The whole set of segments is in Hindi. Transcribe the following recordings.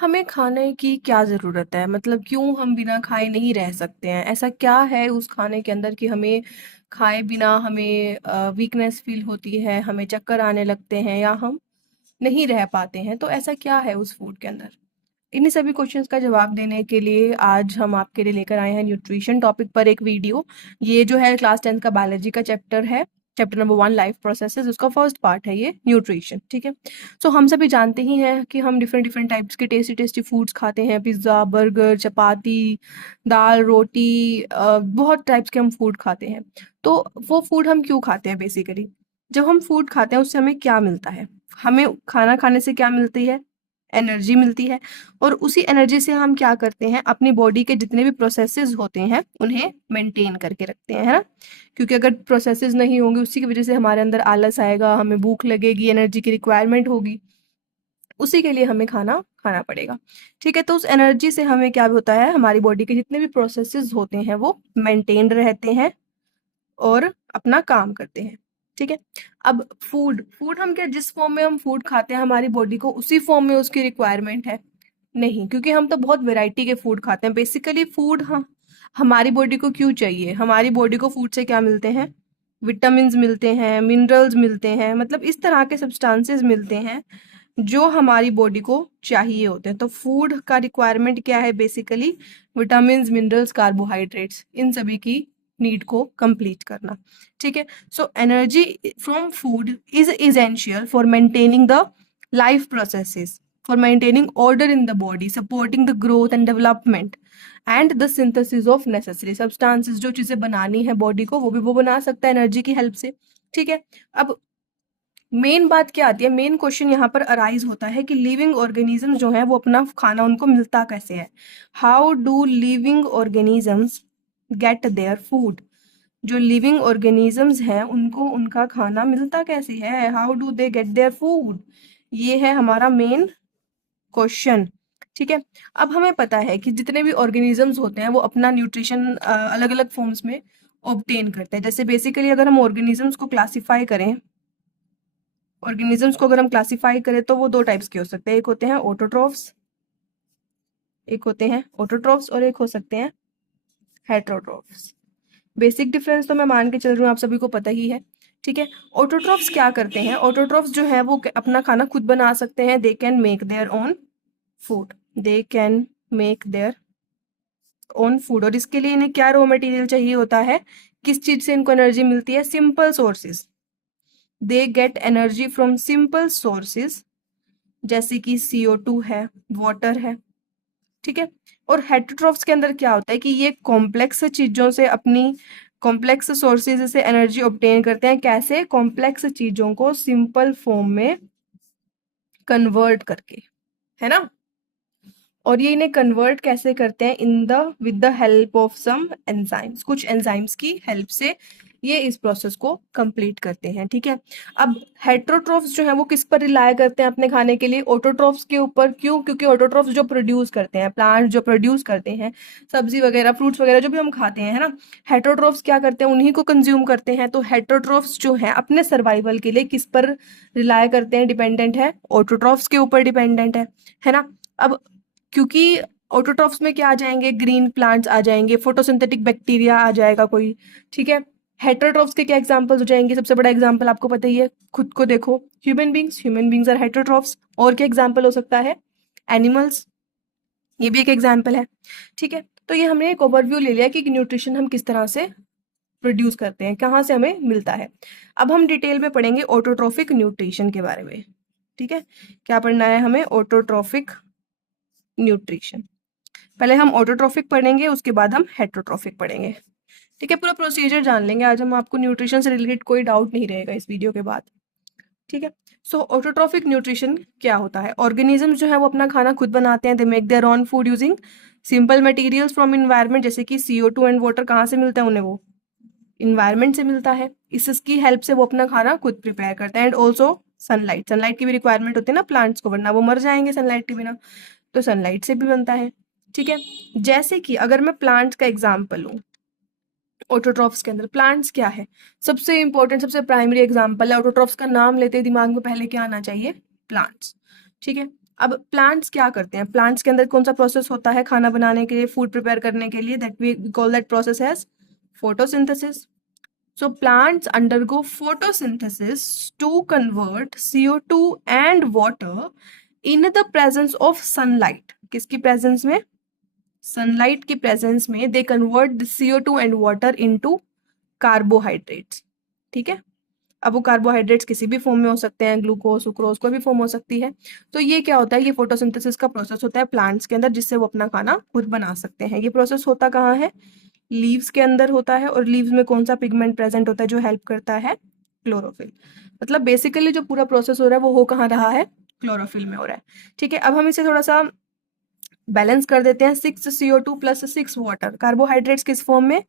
हमें खाने की क्या ज़रूरत है? मतलब क्यों हम बिना खाए नहीं रह सकते हैं? ऐसा क्या है उस खाने के अंदर कि हमें खाए बिना हमें वीकनेस फ़ील होती है, हमें चक्कर आने लगते हैं या हम नहीं रह पाते हैं? तो ऐसा क्या है उस फूड के अंदर? इन्हीं सभी क्वेश्चंस का जवाब देने के लिए आज हम आपके लिए लेकर आए हैं न्यूट्रिशन टॉपिक पर एक वीडियो। ये जो है क्लास 10 का बायोलॉजी का चैप्टर है। चैप्टर नंबर 1 लाइफ प्रोसेसेस, उसका फर्स्ट पार्ट है ये न्यूट्रिशन। ठीक है। सो हम सभी जानते ही हैं कि हम डिफरेंट डिफरेंट टाइप्स के टेस्टी टेस्टी फूड्स खाते हैं। पिज्ज़ा, बर्गर, चपाती, दाल, रोटी, बहुत टाइप्स के हम फूड खाते हैं। तो वो फूड हम क्यों खाते हैं बेसिकली? जब हम फूड खाते हैं उससे हमें क्या मिलता है? हमें खाना खाने से क्या मिलती है? एनर्जी मिलती है। और उसी एनर्जी से हम क्या करते हैं, अपनी बॉडी के जितने भी प्रोसेसेस होते हैं उन्हें मेंटेन करके रखते हैं, है ना? क्योंकि अगर प्रोसेसेस नहीं होंगे उसी की वजह से हमारे अंदर आलस आएगा, हमें भूख लगेगी, एनर्जी की रिक्वायरमेंट होगी, उसी के लिए हमें खाना खाना पड़ेगा। ठीक है। तो उस एनर्जी से हमें क्या होता है, हमारी बॉडी के जितने भी प्रोसेसेस होते हैं वो मेंटेन रहते हैं और अपना काम करते हैं। ठीक है। अब फूड फूड हम क्या, जिस फॉर्म में हम फूड खाते हैं हमारी बॉडी को उसी फॉर्म में उसकी रिक्वायरमेंट है? नहीं, क्योंकि हम तो बहुत वैरायटी के फूड खाते हैं। बेसिकली फूड हम हमारी बॉडी को क्यों चाहिए? हमारी बॉडी को फूड से क्या मिलते हैं? विटामिन्स मिलते हैं, मिनरल्स मिलते हैं, मतलब इस तरह के सब्सटेंसेस मिलते हैं जो हमारी बॉडी को चाहिए होते हैं। तो फूड का रिक्वायरमेंट क्या है बेसिकली? विटामिन्स, मिनरल्स, कार्बोहाइड्रेट्स, इन सभी की नीड को कंप्लीट करना। ठीक है। So energy from food is essential for maintaining the life processes, for maintaining order in the body, supporting the growth and development and the synthesis of necessary substances। जो चीजें बनानी है बॉडी को वो भी वो बना सकता है एनर्जी की हेल्प से। ठीक है। अब मेन बात क्या आती है, मेन क्वेश्चन यहाँ पर अराइज होता है कि लिविंग ऑर्गेनिज्म जो है वो अपना खाना उनको मिलता कैसे है? How do living organisms get their food? जो लिविंग ऑर्गेनिजम्स हैं उनको उनका खाना मिलता कैसे है? How do they get their food? ये है हमारा मेन क्वेश्चन। ठीक है। अब हमें पता है कि जितने भी ऑर्गेनिजम्स होते हैं वो अपना न्यूट्रिशन अलग अलग फॉर्म्स में ऑब्टेन करते हैं। जैसे बेसिकली अगर हम ऑर्गेनिजम्स को क्लासिफाई करें, ऑर्गेनिजम्स को अगर हम क्लासिफाई करें तो वो दो टाइप्स के हो सकते हैं। एक होते हैं ऑटोट्रॉफ्स, एक होते हैं ऑटोट्रॉफ्स और एक हो सकते हैं हेटरोट्रॉफ्स। बेसिक डिफरेंस तो मैं मान के चल रही हूँ आप सभी को पता ही है। ठीक है। ऑटोट्रॉफ्स क्या करते हैं? ऑटोट्रॉफ्स जो है वो अपना खाना खुद बना सकते हैं। They can make their own food, they can make their own food. और इसके लिए इन्हें क्या रॉ मटेरियल चाहिए होता है? किस चीज से इनको एनर्जी मिलती है? Simple sources. They get energy from simple sources, जैसे कि CO2 है, वाटर है। ठीक है। और हेटरोट्रॉफ्स के अंदर क्या होता है कि ये कॉम्प्लेक्स चीजों से, अपनी कॉम्प्लेक्स सोर्सेज से एनर्जी ऑब्टेन करते हैं। कैसे? कॉम्प्लेक्स चीजों को सिंपल फॉर्म में कन्वर्ट करके, है ना? और ये इन्हें कन्वर्ट कैसे करते हैं? In the with the help of some enzymes, कुछ एंजाइम्स की हेल्प से ये इस प्रोसेस को कंप्लीट करते हैं। ठीक है। अब हेटरोट्रॉफ्स जो है वो किस पर रिलाय करते हैं अपने खाने के लिए? ऑटोट्रॉफ्स के ऊपर। क्यों? क्योंकि ऑटोट्रॉफ्स जो प्रोड्यूस करते हैं, प्लांट जो प्रोड्यूस करते हैं, सब्जी वगैरह, फ्रूट्स वगैरह जो भी हम खाते हैं, है ना, हेटरोट्रॉफ्स क्या करते हैं? उन्हीं को कंज्यूम करते हैं। तो हेटरोट्रॉफ्स जो है अपने सर्वाइवल के लिए किस पर रिलाय करते हैं? डिपेंडेंट है, ऑटोट्रॉफ्स के ऊपर डिपेंडेंट है ना? अब क्योंकि ऑटोट्रॉफ्स में क्या आ जाएंगे? ग्रीन प्लांट्स आ जाएंगे, फोटोसिंथेटिक बैक्टीरिया आ जाएगा कोई। ठीक है। हेटरोट्रॉफ्स के क्या एग्जांपल्स हो जाएंगे? सबसे बड़ा एग्जांपल आपको पता ही है, खुद को देखो, ह्यूमन बींग्स आर हेटरोट्रॉफ्स। और क्या एग्जांपल हो सकता है? एनिमल्स, ये भी एक एग्जांपल है। ठीक है। तो ये हमने एक ओवरव्यू ले लिया कि न्यूट्रिशन हम किस तरह से प्रोड्यूस करते हैं, कहाँ से हमें मिलता है। अब हम डिटेल में पढ़ेंगे ऑटोट्रॉफिक न्यूट्रिशन के बारे में। ठीक है। क्या पढ़ना है हमें? Autotrophic nutrition. पहले हम ऑटोट्रॉफिक पढ़ेंगे, उसके बाद हम हेटरोट्रॉफिक पढ़ेंगे। ठीक है। पूरा प्रोसीजर जान लेंगे आज हम। आपको न्यूट्रिशन से रिलेटेड कोई डाउट नहीं रहेगा इस वीडियो के बाद। ठीक है। सो ऑटोट्रॉफिक न्यूट्रिशन क्या होता है? ऑर्गेनिज्म जो है वो अपना खाना खुद बनाते हैं। They make their on food using simple materials from environment, जैसे कि CO2 एंड वाटर। कहाँ से मिलता है उन्हें? वो इन्वायरमेंट से मिलता है। इसकी हेल्प से वो अपना खाना खुद प्रिपेयर करते हैं। एंड ऑल्सो सनलाइट, सनलाइट की भी रिक्वायरमेंट होती है ना प्लांट्स को, वरना वो मर जाएंगे सनलाइट के बिना। तो सनलाइट से भी बनता है। ठीक है। जैसे कि अगर मैं प्लांट्स का एग्जांपल लूं, ऑटोट्रॉफ्स के अंदर प्लांट्स क्या है? सबसे इंपॉर्टेंट, सबसे प्राइमरी एग्जांपल है ऑटोट्रॉफ्स का। नाम लेते ही दिमाग में पहले क्या आना चाहिए? प्लांट्स। ठीक है। अब प्लांट्स क्या करते हैं, प्लांट्स के अंदर कौन सा प्रोसेस होता है खाना बनाने के लिए, फूड प्रिपेयर करने के लिए, that we call that process as photosynthesis. So plants undergo photosynthesis to convert CO2 and water in the presence of sunlight. किसकी प्रेजेंस में, सनलाइट की प्रेजेंस में they convert the CO2 and water into carbohydrates. ठीक है. अब वो कार्बोहाइड्रेट्स किसी भी फॉर्म में हो सकते हैं, ग्लूकोज सुक्रोज कोई भी फॉर्म हो सकती है. तो ये क्या होता है, ये फोटोसिंथेसिस का प्रोसेस होता है प्लांट्स के अंदर, जिससे वो अपना खाना खुद बना सकते हैं. ये प्रोसेस होता कहाँ है, लीव्स के अंदर होता है. और लीव्स में कौन सा पिगमेंट प्रेजेंट होता है जो हेल्प करता है, क्लोरोफिल. मतलब बेसिकली जो पूरा प्रोसेस हो रहा है वो हो कहाँ रहा है, क्लोरोफिल में हो रहा है. ठीक है. अब हम इसे थोड़ा सा बैलेंस कर देते हैं. 6CO2 प्लस 6 वाटर, कार्बोहाइड्रेट्स किस फॉर्म में,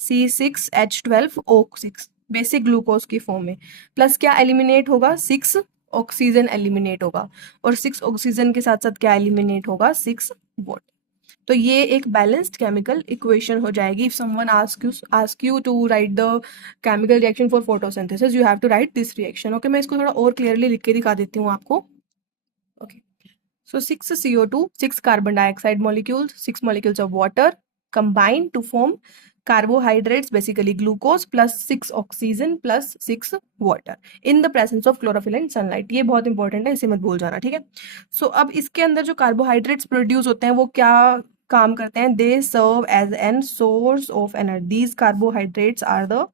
C6H12O6 बेसिक ग्लूकोज की फॉर्म में, प्लस क्या एलिमिनेट होगा, 6 ऑक्सीजन एलिमिनेट होगा. और 6 ऑक्सीजन के साथ साथ क्या एलिमिनेट होगा, 6 वाटर. तो ये एक बैलेंस्ड केमिकल इक्वेशन हो जाएगी. If someone ask you to write the chemical reaction for photosynthesis, you have to write this reaction. Okay, मैं इसको थोड़ा और क्लियरली लिख के दिखा देती हूँ आपको. Okay, so 6CO2, 6 carbon dioxide molecules, 6 molecules of water combine to form carbohydrates, basically glucose, plus 6 oxygen plus 6 water in the presence of chlorophyll and sunlight. ये बहुत इंपॉर्टेंट है, इसे मत भूल जाना. ठीक है. सो अब इसके अंदर जो कार्बोहाइड्रेट्स प्रोड्यूस होते हैं वो क्या काम करते हैं, they serve as an source of energy. These carbohydrates are the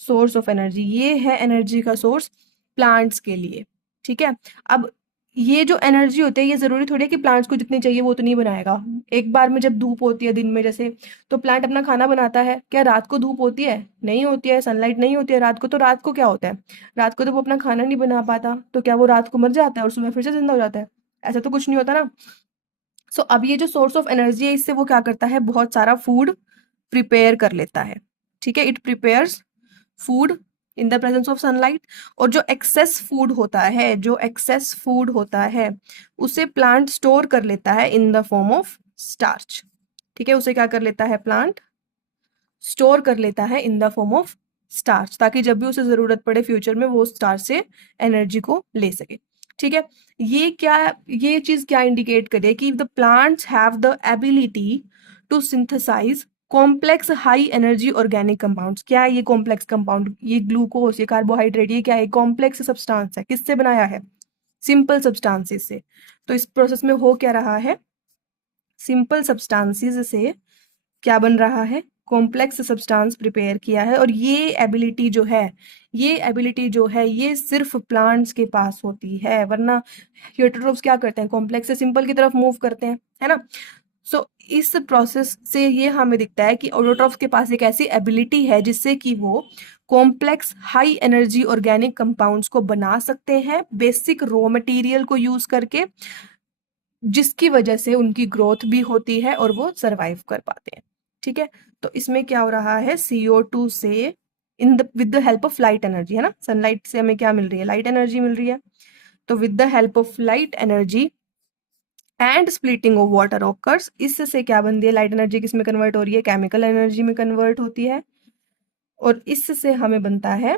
source of energy. ये है एनर्जी का सोर्स प्लांट्स के लिए. ठीक है. अब ये जो एनर्जी होती है, ये जरूरी थोड़ी है कि प्लांट्स को जितनी चाहिए वो उतनी बनाएगा. एक बार में जब धूप होती है दिन में जैसे, तो प्लांट अपना खाना बनाता है. क्या रात को धूप होती है, नहीं होती है. सनलाइट नहीं होती है रात को. तो रात को क्या होता है, रात को तो वो अपना खाना नहीं बना पाता. तो क्या वो रात को मर जाता है और सुबह फिर से जिंदा हो जाता है, ऐसा तो कुछ नहीं होता ना. सो अब ये जो सोर्स ऑफ एनर्जी है, इससे वो क्या करता है, बहुत सारा फूड प्रिपेयर कर लेता है. ठीक है. It prepares food in the presence of sunlight. और जो एक्सेस फूड होता है, जो एक्सेस फूड होता है, उसे प्लांट स्टोर कर लेता है in the form of starch. ठीक है. उसे क्या कर लेता है, प्लांट स्टोर कर लेता है in the form of starch, ताकि जब भी उसे जरूरत पड़े फ्यूचर में वो स्टार्च से एनर्जी को ले सके. ठीक है. ये चीज क्या इंडिकेट करे कि the plants have the ability to synthesize complex high energy organic compounds. क्या है ये कॉम्प्लेक्स कंपाउंड, ये ग्लूकोज, ये कार्बोहाइड्रेट, ये क्या है, कॉम्प्लेक्स सब्सटेंस है. किससे बनाया है, सिंपल सब्सटेंसेस से. तो इस प्रोसेस में हो क्या रहा है, सिंपल सब्सटेंसेस से क्या बन रहा है, कॉम्प्लेक्स सब्सटेंस प्रिपेयर किया है. और ये एबिलिटी जो है, ये एबिलिटी जो है, ये सिर्फ प्लांट्स के पास होती है. वरना हेटेरोट्रोफ्स क्या करते हैं, कॉम्प्लेक्स से सिंपल की तरफ मूव करते हैं, है ना. सो इस प्रोसेस से ये हमें दिखता है कि ऑटोट्रॉफ्स के पास एक ऐसी एबिलिटी है जिससे कि वो complex high energy organic compounds को बना सकते हैं बेसिक रॉ मटेरियल को यूज करके, जिसकी वजह से उनकी ग्रोथ भी होती है और वो सरवाइव कर पाते हैं. ठीक है. तो इसमें क्या हो रहा है, CO2 से with the help of light energy, है ना, सनलाइट से हमें क्या मिल रही है, लाइट एनर्जी मिल रही है. तो with the help of light energy and splitting of water occurs, इससे क्या बनती है, लाइट एनर्जी किस में कन्वर्ट हो रही है, केमिकल एनर्जी में कन्वर्ट होती है. और इससे हमें बनता है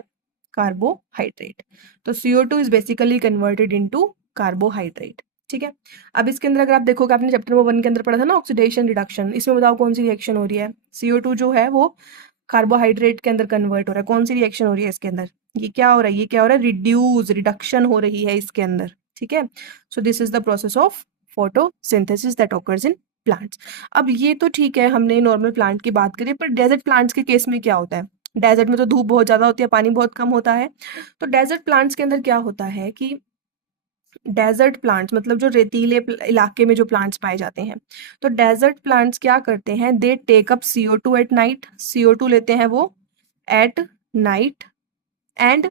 कार्बोहाइड्रेट. तो CO2 is basically converted into carbohydrate. ठीक है. अब इसके अंदर अगर आप देखोगे, आपने चैप्टर नंबर 1 के अंदर पढ़ा था ना ऑक्सीडेशन रिडक्शन, इसमें बताओ कौन सी रिएक्शन हो रही है, CO2 जो है वो कार्बोहाइड्रेट के अंदर कन्वर्ट हो रहा है. कौन सी रिएक्शन हो रही है इसके अंदर, ये क्या हो रहा है, ये क्या हो रहा है, रिड्यूस, रिडक्शन हो रही है इसके अंदर. ठीक है. So this is the process of photosynthesis that occurs in plants. अब ये तो ठीक है, हमने नॉर्मल प्लांट की बात करी, पर डेजर्ट प्लांट्स के केस में क्या होता है, डेजर्ट में तो धूप बहुत ज्यादा होती है, पानी बहुत कम होता है. तो डेजर्ट प्लांट्स के अंदर क्या होता है कि डेजर्ट प्लांट्स मतलब जो रेतीले इलाके में जो प्लांट्स पाए जाते हैं, तो डेजर्ट प्लांट्स क्या करते हैं, they take up CO2 at night. CO2 लेते हैं वो एट नाइट एंड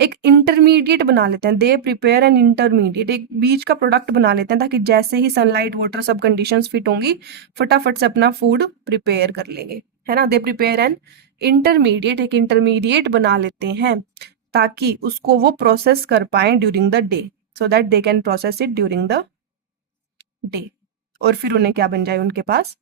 एक इंटरमीडिएट बना लेते हैं. दे प्रिपेयर एन इंटरमीडिएट, एक बीच का प्रोडक्ट बना लेते हैं, ताकि जैसे ही सनलाइट वाटर सब कंडीशंस फिट होंगी फटाफट से अपना फूड प्रिपेयर कर लेंगे, है ना. दे प्रिपेयर एन इंटरमीडिएट, एक इंटरमीडिएट बना लेते हैं ताकि उसको वो प्रोसेस कर पाए during the day, so that they can process it during the day. और फिर उन्हें क्या बन जाए उनके पास,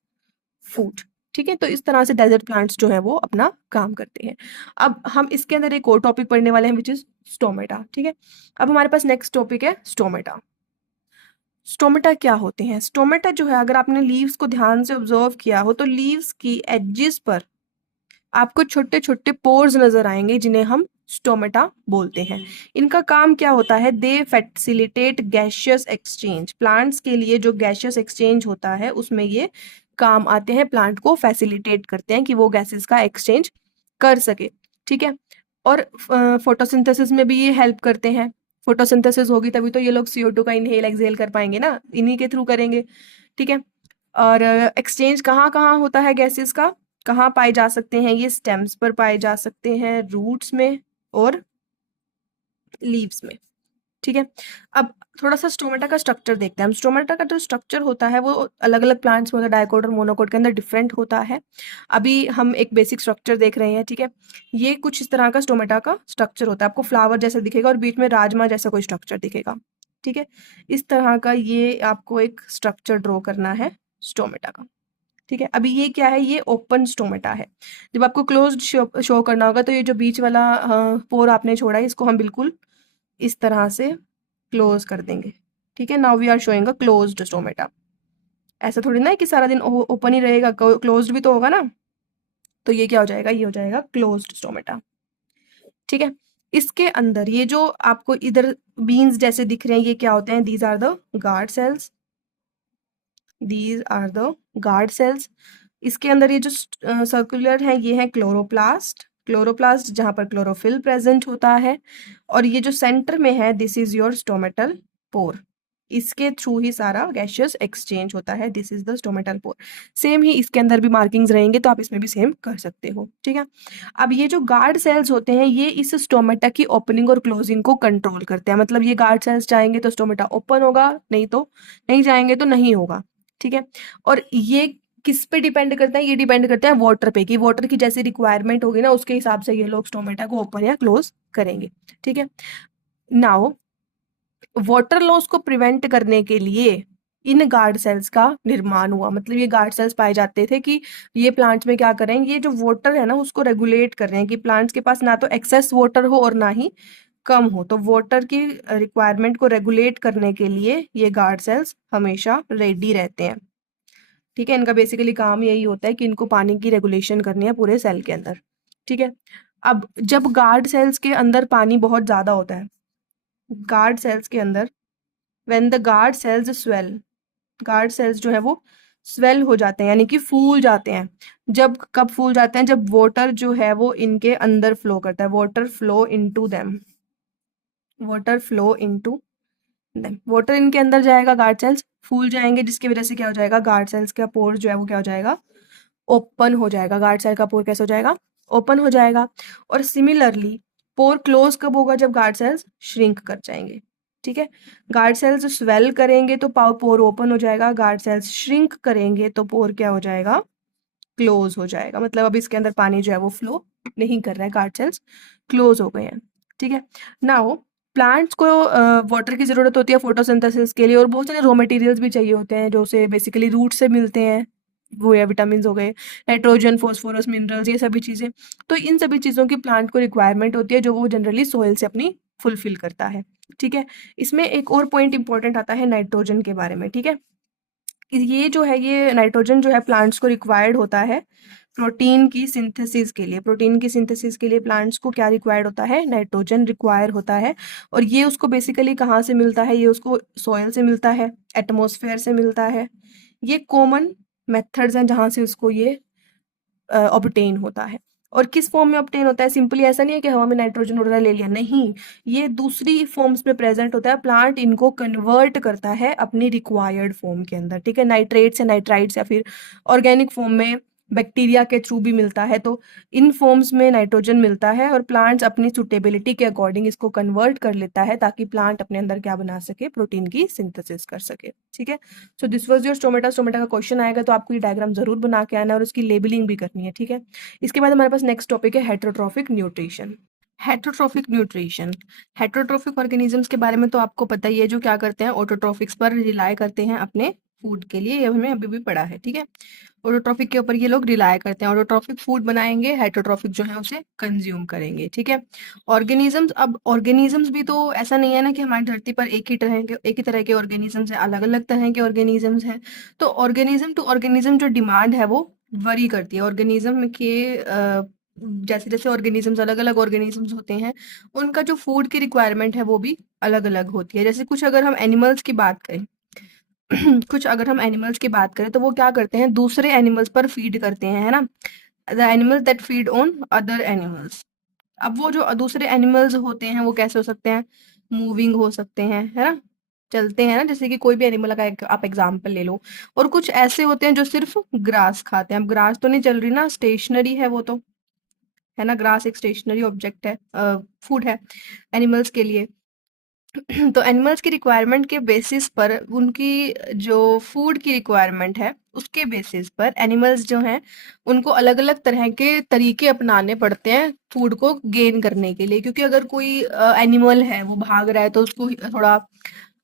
फूड. ठीक है. तो इस तरह से डेजर्ट प्लांट्स जो है वो अपना काम करते हैं. अब हम इसके अंदर एक और टॉपिक पढ़ने वाले हैं विच इज स्टोमेटा. ठीक है. अब हमारे पास नेक्स्ट टॉपिक है स्टोमेटा. स्टोमेटा क्या होते हैं? स्टोमेटा जो है, अगर आपने लीव्स को ध्यान से ऑब्जर्व किया हो तो लीव्स की एजेस पर आपको छोटे छोटे पोर्स नजर आएंगे जिन्हें हम स्टोमेटा बोलते हैं। इनका काम क्या होता है? दे फैसिलिटेट गैशियस एक्सचेंज। प्लांट्स के लिए जो गैशियस एक्सचेंज होता है उसमें ये काम आते हैं, प्लांट को फैसिलिटेट करते हैं कि वो गैसेस का एक्सचेंज कर सके। ठीक है। और फोटोसिंथेसिस में भी ये हेल्प करते हैं। फोटोसिंथेसिस होगी तभी तो ये लोग CO2 का इनहेल एक्सहेल कर पाएंगे ना, इन्हीं के थ्रू करेंगे। ठीक है। और एक्सचेंज कहाँ कहाँ होता है गैसेस का, कहाँ पाए जा सकते हैं? ये स्टेम्स पर पाए जा सकते हैं, रूट्स में और लीव्स में। ठीक है। अब थोड़ा सा स्टोमेटा का स्ट्रक्चर देखते हैं हम। स्टोमेटा का जो स्ट्रक्चर होता है वो अलग अलग प्लांट्स में होता है, डाइकोट और मोनोकोट के अंदर डिफरेंट होता है। अभी हम एक बेसिक स्ट्रक्चर देख रहे हैं। ठीक है। ये कुछ इस तरह का स्टोमेटा का स्ट्रक्चर होता है, आपको फ्लावर जैसा दिखेगा और बीच में राजमा जैसा कोई स्ट्रक्चर दिखेगा। ठीक है। इस तरह का ये आपको एक स्ट्रक्चर ड्रॉ करना है स्टोमेटा का। ठीक है। अभी ये क्या है? ये ओपन स्टोमेटा है। जब आपको क्लोज्ड शो करना होगा तो ये जो बीच वाला पोर आपने छोड़ा है इसको हम बिल्कुल इस तरह से क्लोज कर देंगे। ठीक है। Now we are showing a closed stomata. ऐसा थोड़ी ना है कि सारा दिन ओपन ही रहेगा, क्लोज्ड भी तो होगा ना। तो ये क्या हो जाएगा? ये हो जाएगा क्लोज्ड स्टोमेटा। ठीक है। इसके अंदर ये जो आपको इधर बीन्स जैसे दिख रहे हैं ये क्या होते हैं? These are the guard cells. These are the guard cells. इसके अंदर ये जो सर्कुलर है ये है क्लोरोप्लास्ट। क्लोरोप्लास्ट जहां पर क्लोरोफिल प्रेजेंट होता है। और ये जो सेंटर में है this is your stomatal pore. इसके थ्रू ही सारा गैशियस एक्सचेंज होता है। This is the stomatal pore. Same ही इसके अंदर भी मार्किंग्स रहेंगे तो आप इसमें भी सेम कर सकते हो। ठीक है। अब ये जो गार्ड सेल्स होते हैं ये इस स्टोमेटा की ओपनिंग और क्लोजिंग को कंट्रोल करते हैं। मतलब ये गार्ड सेल्स जाएंगे तो स्टोमेटा ओपन होगा, नहीं तो नहीं जाएंगे तो नहीं होगा। ठीक है। और ये किस पे डिपेंड करता है? ये डिपेंड करता है वाटर पे, कि वाटर की जैसी रिक्वायरमेंट होगी ना उसके हिसाब से ये लोग स्टोमेटा को ओपन या क्लोज करेंगे। ठीक है। नाउ वाटर लॉस को प्रिवेंट करने के लिए इन गार्ड सेल्स का निर्माण हुआ। मतलब ये गार्ड सेल्स पाए जाते थे कि ये प्लांट्स में क्या करें, ये जो वाटर है ना उसको रेगुलेट कर रहे हैं कि प्लांट्स के पास ना तो एक्सेस वाटर हो और ना ही कम हो। तो वाटर की रिक्वायरमेंट को रेगुलेट करने के लिए ये गार्ड सेल्स हमेशा रेडी रहते हैं। ठीक है। इनका बेसिकली काम यही होता है कि इनको पानी की रेगुलेशन करनी है पूरे सेल के अंदर। ठीक है। अब जब गार्ड सेल्स के अंदर पानी बहुत ज्यादा होता है, गार्ड सेल्स के अंदर when the guard sales swell, guard cells जो है वो स्वेल हो जाते हैं यानी कि फूल जाते हैं। जब कब फूल जाते हैं? जब वाटर जो है वो इनके अंदर फ्लो करता है। Water flow into them, water flow into them. Water इनके अंदर जाएगा, गार्ड सेल्स फूल जाएंगे जिसकी वजह से क्या हो जाएगा? गार्ड सेल्स का पोर जो है वो क्या हो जाएगा? ओपन हो जाएगा। गार्ड सेल का पोर कैसे हो जाएगा? ओपन हो जाएगा। और सिमिलरली पोर क्लोज कब होगा? जब गार्ड सेल्स श्रिंक कर जाएंगे। ठीक है। गार्ड सेल्स स्वेल करेंगे तो पोर ओपन हो जाएगा, गार्ड सेल्स श्रिंक करेंगे तो पोर क्या हो जाएगा? क्लोज हो जाएगा। मतलब अब इसके अंदर पानी जो है वो फ्लो नहीं कर रहा है, गार्ड सेल्स क्लोज हो गए हैं। ठीक है। नाउ प्लांट्स को वाटर की जरूरत होती है फोटोसिंथेसिस के लिए और बहुत सारे रॉ मटेरियल्स भी चाहिए होते हैं जो से बेसिकली रूट से मिलते हैं। वो या विटामिन हो गए, नाइट्रोजन, फॉस्फोरस, मिनरल्स, ये सभी चीजें। तो इन सभी चीजों की प्लांट को रिक्वायरमेंट होती है जो वो जनरली सोइल से अपनी फुलफिल करता है। ठीक है। इसमें एक और पॉइंट इंपॉर्टेंट आता है नाइट्रोजन के बारे में। ठीक है। ये जो है ये नाइट्रोजन जो है प्लांट्स को रिक्वायर्ड होता है प्रोटीन की सिंथेसिस के लिए। प्रोटीन की सिंथेसिस के लिए प्लांट्स को क्या रिक्वायर्ड होता है? नाइट्रोजन रिक्वायर होता है। और ये उसको बेसिकली कहाँ से मिलता है? ये उसको सॉइल से मिलता है, एटमॉस्फेयर से मिलता है। ये कॉमन मेथड्स हैं जहाँ से उसको ये ऑब्टेन होता है। और किस फॉर्म में ऑब्टेन होता है? सिंपली ऐसा नहीं है कि हवा में नाइट्रोजन उड़ रहा है ले लिया, नहीं। ये दूसरी फॉर्म्स में प्रेजेंट होता है। प्लांट इनको कन्वर्ट करता है अपनी रिक्वायर्ड फॉर्म के अंदर। ठीक है। नाइट्रेट्स या नाइट्राइट्स या फिर ऑर्गेनिक फॉर्म में बैक्टीरिया के थ्रू भी मिलता है। तो इन फॉर्म्स में नाइट्रोजन मिलता है और प्लांट्स अपनी सुटेबिलिटी के अकॉर्डिंग इसको कन्वर्ट कर लेता है ताकि प्लांट अपने अंदर क्या बना सके? प्रोटीन की सिंथेसिस कर सके। ठीक है। So this was your stomata. Stomata का क्वेश्चन आएगा तो आपको ये डायग्राम जरूर बना के आना है और उसकी लेबलिंग भी करनी है। ठीक है। इसके बाद हमारे पास नेक्स्ट टॉपिक है heterotrophic nutrition. Heterotrophic nutrition, heterotrophic organisms के बारे में तो आपको पता ही है, जो क्या करते हैं? ऑटोट्रॉफिक्स पर रिलाय करते हैं अपने फूड के लिए, ये हमें अभी भी पड़ा है, ठीक है। ऑटोट्रॉफिक के ऊपर ये लोग रिलाय करते हैं, ऑटोट्रॉफिक फूड बनाएंगे, हेटरोट्रॉफिक जो है उसे कंज्यूम करेंगे, ठीक है। ऑर्गेनिजम्स, अब ऑर्गेनिजम्स भी तो ऐसा नहीं है ना कि हमारी धरती पर एक ही तरह के ऑर्गेनिजम्स हैं, अलग अलग तरह के ऑर्गेनिजम्स हैं। तो ऑर्गेनिज्म टू ऑर्गेनिज्म जो डिमांड है वो वरी करती है। ऑर्गेनिज्म के जैसे जैसे ऑर्गेनिजम्स, अलग अलग ऑर्गेनिजम्स होते हैं, उनका जो फूड की रिक्वायरमेंट है वो भी अलग अलग होती है। जैसे कुछ अगर हम एनिमल्स की बात करें कुछ अगर हम एनिमल्स की बात करें तो वो क्या करते हैं, दूसरे एनिमल्स पर फीड करते हैं, है ना। The animals that feed on other animals. अब वो जो दूसरे एनिमल्स होते हैं वो कैसे हो सकते हैं, मूविंग हो सकते हैं, है ना, चलते हैं ना, जैसे कि कोई भी एनिमल का आप एग्जांपल ले लो। और कुछ ऐसे होते हैं जो सिर्फ ग्रास खाते हैं। अब ग्रास तो नहीं चल रही ना, स्टेशनरी है वो तो, है ना, ग्रास एक स्टेशनरी ऑब्जेक्ट है, फूड है एनिमल्स के लिए। तो एनिमल्स की रिक्वायरमेंट के बेसिस पर, उनकी जो फूड की रिक्वायरमेंट है उसके बेसिस पर एनिमल्स जो हैं उनको अलग अलग तरह के तरीके अपनाने पड़ते हैं फूड को गेन करने के लिए। क्योंकि अगर कोई एनिमल है वो भाग रहा है तो उसको थोड़ा,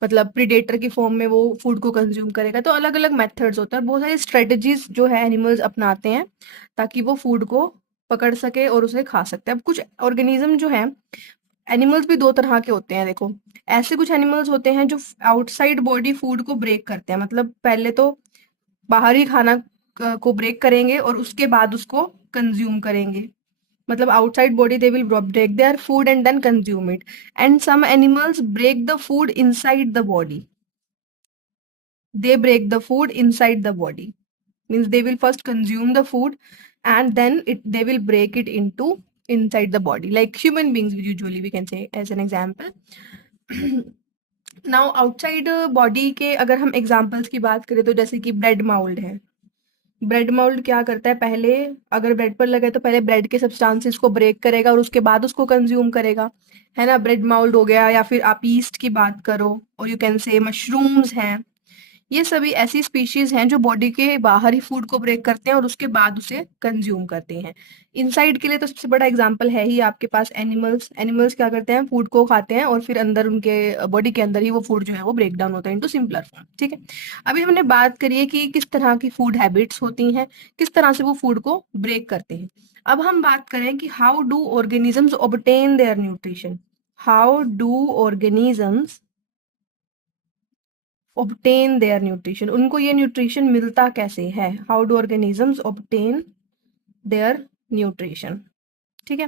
मतलब प्रीडेटर की फॉर्म में वो फूड को कंज्यूम करेगा, तो अलग अलग मेथड्स होते हैं, बहुत सारी स्ट्रेटजीज जो है एनिमल्स अपनाते हैं ताकि वो फूड को पकड़ सके और उसे खा सकते हैं। अब कुछ ऑर्गेनिज्म जो है, एनिमल्स भी दो तरह के होते हैं, देखो। ऐसे कुछ एनिमल्स होते हैं जो आउटसाइड बॉडी फूड को ब्रेक करते हैं, मतलब पहले तो बाहरी खाना को ब्रेक करेंगे और उसके बाद उसको कंज्यूम करेंगे। मतलब outside body they will break their food and then consume it. And some animals break the food inside the body, they break the food inside the body, means they will first consume the food and then they will break it into inside the body, like human beings usually we can say as an example. Now outside body के अगर हम एग्जांपल्स की बात करें तो जैसे कि ब्रेड माउल्ड है। ब्रेड माउल्ड क्या करता है, पहले अगर ब्रेड पर लगे तो पहले ब्रेड के सब्सटेंसेस को ब्रेक करेगा और उसके बाद उसको कंज्यूम करेगा, है ना। ब्रेड माउल्ड हो गया, या फिर आप ईस्ट की बात करो, और यू कैन से मशरूम्स हैं। ये सभी ऐसी स्पीशीज हैं जो बॉडी के बाहर ही फूड को ब्रेक करते हैं और उसके बाद उसे कंज्यूम करते हैं। इनसाइड के लिए तो सबसे बड़ा एग्जांपल है ही आपके पास एनिमल्स। एनिमल्स क्या करते हैं, फूड को खाते हैं और फिर अंदर उनके बॉडी के अंदर ही वो फूड जो है वो ब्रेक डाउन होता है इनटू सिंपलर फॉर्म, ठीक है। अभी हमने बात करी है कि किस तरह की फूड हैबिट्स होती हैं, किस तरह से वो फूड को ब्रेक करते हैं। अब हम बात करें कि how do organisms obtain their nutrition. How do organisms obtain their nutrition, उनको ये न्यूट्रिशन मिलता कैसे है, how do organisms obtain their nutrition, ठीक है।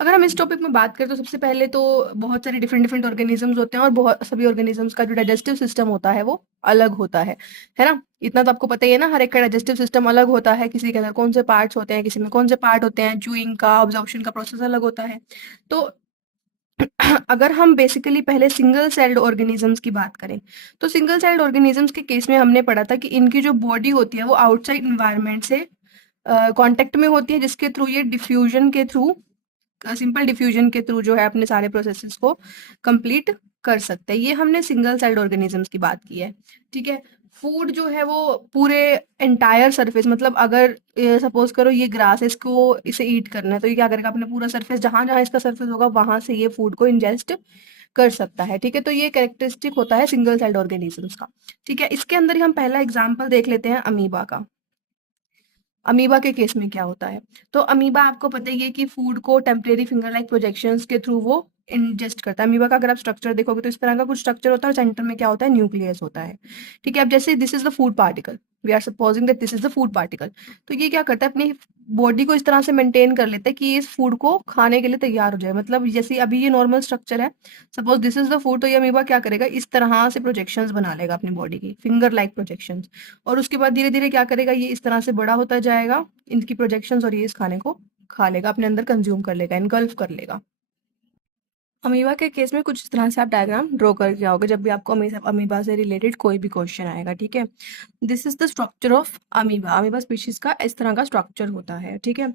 अगर हम इस टॉपिक में बात करें तो सबसे पहले तो बहुत सारे डिफरेंट डिफरेंट ऑर्गेनिजम्स होते हैं और बहुत सभी ऑर्गेनिजम्स का जो डाइजेस्टिव सिस्टम होता है वो अलग होता है ना। इतना तो आपको पता ही है ना, हर एक का डाइजेस्टिव सिस्टम अलग होता है, किसी के अंदर कौन से पार्ट्स होते हैं, किसी में कौन से पार्ट होते हैं, चूइंग का, ऑब्जॉर्प्शन का प्रोसेस अलग होता है। तो अगर हम बेसिकली पहले सिंगल सेल्ड ऑर्गेनिजम्स की बात करें तो सिंगल सेल्ड ऑर्गेनिजम्स के केस में हमने पढ़ा था कि इनकी जो बॉडी होती है वो आउटसाइड इन्वायरमेंट से कांटेक्ट में होती है, जिसके थ्रू ये डिफ्यूजन के थ्रू, सिंपल डिफ्यूजन के थ्रू जो है अपने सारे प्रोसेसेस को कंप्लीट कर सकते हैं। ये हमने सिंगल सेल्ड ऑर्गेनिजम्स की बात की है, ठीक है। फूड जो है वो पूरे एंटायर सरफेस, मतलब अगर सपोज करो ये ग्रास है, इसको इसे ईट करना है तो ये क्या करेगा, अपने पूरा सरफेस, जहां जहां इसका सरफेस होगा वहां से ये फूड को इंजेस्ट कर सकता है, ठीक है। तो ये कैरेक्टरिस्टिक होता है सिंगल सेल्ड ऑर्गेनिजम्स का, ठीक है। इसके अंदर ही हम पहला एग्जाम्पल देख लेते हैं अमीबा का। अमीबा के केस में क्या होता है, तो अमीबा आपको पता ही है कि फूड को टेम्परेरी फिंगर लाइक प्रोजेक्शंस के थ्रू वो इंजेस्ट करता है। अमीबा का अगर आप स्ट्रक्चर देखोगे तो इस तरह का कुछ स्ट्रक्चर होता है और सेंटर में क्या होता है, न्यूक्लियस होता है, ठीक है। अब जैसे this is the food particle, we are supposing that this is the food particle, तो ये क्या करता है, अपनी बॉडी को इस तरह से मेंटेन कर लेता है कि इस फूड को खाने के लिए तैयार हो जाए। मतलब जैसे अभी ये नॉर्मल स्ट्रक्चर है, suppose this is the food, तो ये अमीबा क्या करेगा, इस तरह से प्रोजेक्शंस बना लेगा अपनी बॉडी की, फिंगर लाइक प्रोजेक्शंस, और उसके बाद धीरे धीरे क्या करेगा, ये इस तरह से बड़ा होता जाएगा, इनकी प्रोजेक्शंस, और ये इस खाने को खा लेगा, अपने अंदर कंज्यूम कर लेगा, इनगल्फ कर लेगा। अमीबा के केस में कुछ इस तरह से आप डायग्राम ड्रॉ करके आओगे जब भी आपको अमीबा से रिलेटेड कोई भी क्वेश्चन आएगा, ठीक है। This is the structure of amoeba. Amoeba species का इस तरह का स्ट्रक्चर होता है, ठीक है।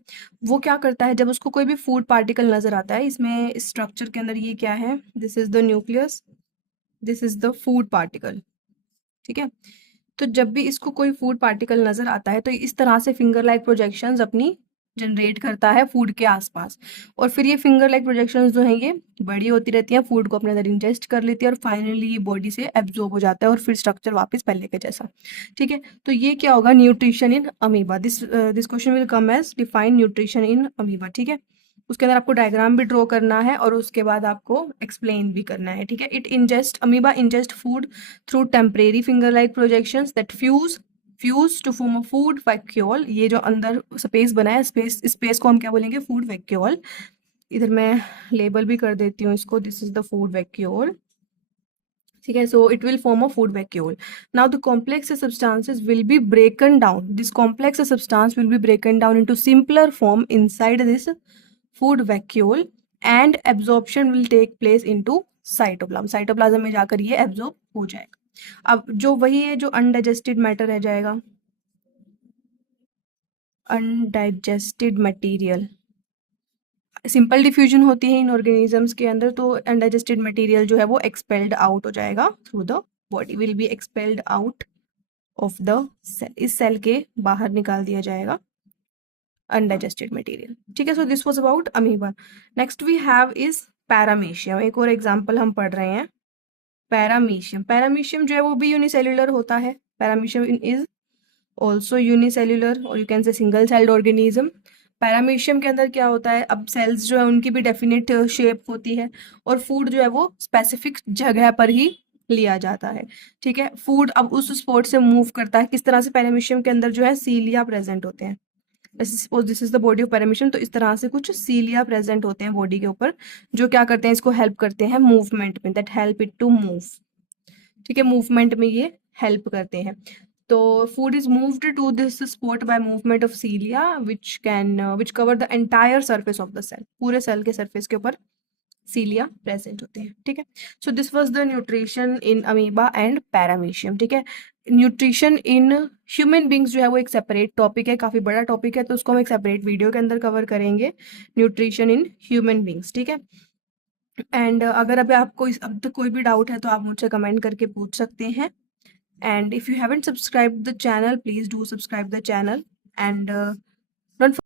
वो क्या करता है, जब उसको कोई भी फूड पार्टिकल नजर आता है, इसमें इस स्ट्रक्चर के अंदर ये क्या है, this is the nucleus, this is the food particle, ठीक है। तो जब भी इसको कोई फूड पार्टिकल नजर आता है तो इस तरह से फिंगर लाइक प्रोजेक्शंस अपनी जनरेट करता है फूड के आसपास, और फिर ये फिंगर लाइक प्रोजेक्शंस जो हैं ये बड़ी होती रहती हैं, फूड को अपने अंदर इंजेस्ट कर लेती है, और फाइनली ये बॉडी से एब्जॉर्ब हो जाता है और फिर स्ट्रक्चर वापस पहले के जैसा। ठीक है, तो ये क्या होगा, nutrition in amoeba. This question will come as define nutrition in amoeba. ठीक है, उसके अंदर आपको डायग्राम भी ड्रॉ करना है और उसके बाद आपको एक्सप्लेन भी करना है। ठीक है, it ingest amoeba ingest food through temporary finger like projections that fuse to form a food vacuole. ये जो अंदर स्पेस बना है, स्पेस को हम क्या बोलेंगे, फूड वैक्यूल। इधर मैं लेबल भी कर देती हूँ इसको, this is the food vacuole. ठीक है, so it will form a food vacuole. Now the complex substances will be broken down, this complex substance will be broken down into simpler form inside this food vacuole and absorption will take place into cytoplasm। Cytoplasm में जाकर ये एब्जॉर्ब हो जाएगा। अब जो वही है, जो अनडाइजेस्टेड मैटर रह जाएगा, अनडाइजेस्टेड मटेरियल, सिंपल डिफ्यूजन होती है इन ऑर्गेनिजम्स के अंदर, तो अनडाइजेस्टेड मटेरियल जो है वो एक्सपेल्ड आउट हो जाएगा through the body, will be expelled out of the cell, इस सेल के बाहर निकाल दिया जाएगा अनडाइजेस्टेड मटेरियल। ठीक है, so this was about amoeba. Next we have is paramecium. एक और एग्जांपल हम पढ़ रहे हैं, पैरामीशियम। पैरामीशियम जो है वो भी यूनिसेल्युलर होता है। पैरामीशियम इज ऑल्सो यूनिसेल्युलर और you can say single celled organism. Paramecium के अंदर क्या होता है, अब सेल्स जो है उनकी भी डेफिनेट शेप होती है, और फूड जो है वो स्पेसिफिक जगह पर ही लिया जाता है। ठीक है, फूड अब उस स्पॉट से मूव करता है, किस तरह से, पैरामीशियम के अंदर जो है सीलिया प्रेजेंट होते हैं। Suppose this is the body of paramecium, तो इस तरह से कुछ सीलिया प्रेजेंट होते हैं बॉडी के ऊपर, जो क्या करते हैं, इसको हेल्प करते हैं मूवमेंट में, that help it to move. ठीक है, मूवमेंट में ये हेल्प करते हैं। तो food is moved to this spot by movement of cilia which cover the entire surface of the cell. पूरे सेल के सरफेस के ऊपर सीलिया प्रेजेंट होते हैं। ठीक है, so this was the nutrition in amoeba and paramecium. ठीक है, न्यूट्रिशन इन ह्यूमन बींग्स जो है वो एक सेपरेट टॉपिक है, काफी बड़ा टॉपिक है, तो उसको हम एक सेपरेट वीडियो के अंदर कवर करेंगे, न्यूट्रिशन इन ह्यूमन बींग्स। ठीक है, एंड अगर अभी आपको अब तक कोई भी डाउट है तो आप मुझसे कमेंट करके पूछ सकते हैं। And if you haven't subscribed the channel, please do subscribe the channel, and don't